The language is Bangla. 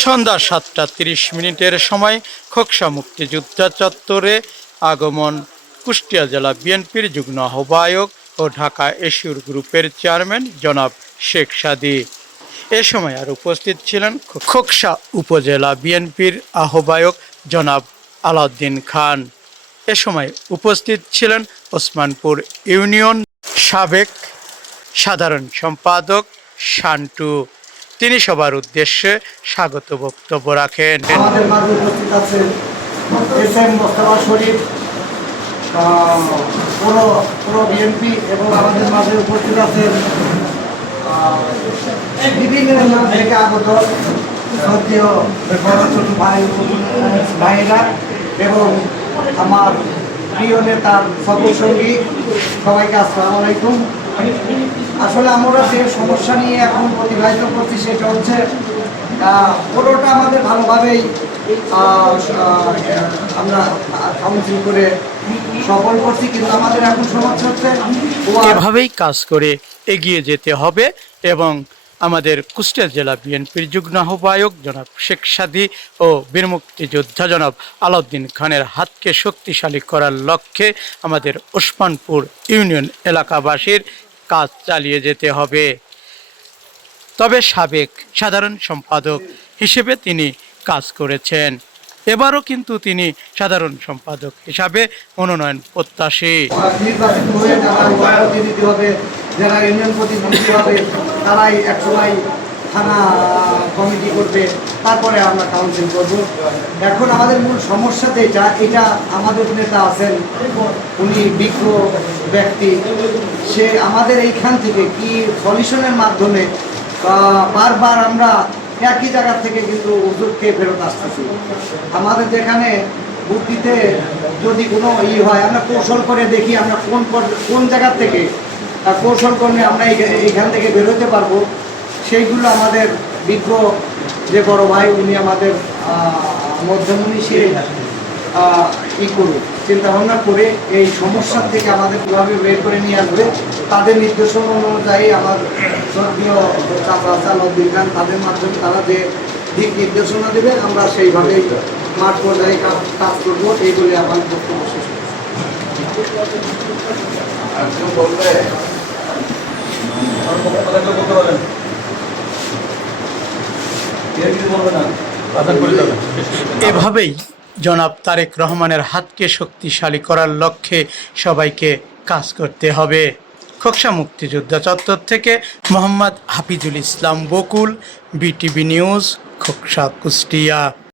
সন্ধ্যা সাতটা তিরিশ মিনিটের সময় খোকসা মুক্তিযোদ্ধা চত্বরে আগমন। কুষ্টিয়া জেলা বিএনপির যুগ্ম আহ্বায়ক ও ঢাকা এশিউর গ্রুপের চেয়ারম্যান জনাব শেখ সাদি। এ সময় আর উপস্থিত ছিলেন খোকসা উপজেলা বিএনপির আহ্বায়ক জনাব আলাউদ্দিন খান। এ সময় উপস্থিত ছিলেন ওসমানপুর ইউনিয়ন সাবেক সাধারণ সম্পাদক শান্টু তিনি সবার উদ্দেশ্যে স্বাগত বক্তব্য রাখেন। উপস্থিত আছেন শরীফ পুরো পুরো বিএনপি এবং উপস্থিত আছেন ভাই, ভাইরা এবং আমার প্রিয় নেতার সফর সঙ্গী সবাইকে আসসালামু আলাইকুম। আসলে আমরা যে সমস্যা নিয়ে এখন প্রতিবাহিত করছি, সেটা হচ্ছে পুরোটা আমাদের ভালোভাবেই আমরা কাউন্সিল করে সফল করছি, কিন্তু আমাদের এখন সমস্যা হচ্ছে এভাবেই কাজ করে এগিয়ে যেতে হবে এবং আমাদের কুষ্টিয়া জেলা বিএনপির যুগ্ম আহ্বায়ক জনাব শেখ সাদি ও বীর মুক্তিযোদ্ধা জনাব আলাউদ্দিন খানের হাতকে শক্তিশালী করার লক্ষ্যে আমাদের ওসমানপুর ইউনিয়ন এলাকাবাসীর কাজ চালিয়ে যেতে হবে। তবে সাবেক সাধারণ সম্পাদক হিসেবে তিনি কাজ করেছেন। এবারও কিন্তু তিনি সাধারণ সম্পাদক হিসাবে মনোনয়ন প্রত্যাশী। ইউনিয়ন প্রতিনিধি হবে, তারাই একসময় থানা কমিটি করবে, তারপরে আমরা কাউন্সিল করব। এখন আমাদের মূল সমস্যা যেটা এটা আমাদের নেতা আছেন, উনি বিজ্ঞ ব্যক্তি। সে আমাদের এইখান থেকে কি সলিউশনের মাধ্যমে বারবার আমরা একই জায়গা থেকে কিন্তু ওষুধকে ফেরত আসতেছি। আমাদের যেখানে বুদ্ধিতে যদি কোনো ই হয়, আমরা কৌশল করে দেখি আমরা কোন কোন জায়গা থেকে কৌশল করলে আমরা এই- এইখান থেকে বেরোতে পারব। সেইগুলো আমাদের বিজ্ঞ যে বড় ভাই, উনি আমাদের মধ্যমণি, সে ই করুক। চিন্তা ভাবনা করে এই সমস্যার থেকে আমাদের কীভাবে বের করে নিয়ে আসবে, তাদের নির্দেশনা অনুযায়ী আমার স্বর্গীয় সালাউদ্দিন খান, তাদের মাধ্যমে তারা যে দিক নির্দেশনা দেবে আমরা সেইভাবেই মাঠ পর্যায়ে কাজ কাজ করব, এই বলে আমার বক্তব্য শেষ করছি। এভাবেই জনাব তারেক রহমানের হাতকে শক্তিশালী করার লক্ষ্যে সবাইকে কাজ করতে হবে। খোকসা মুক্তিযোদ্ধা চত্বর থেকে মোহাম্মদ হাফিজুল ইসলাম বকুল, বিটিভি নিউজ, খোকসা কুষ্টিয়া।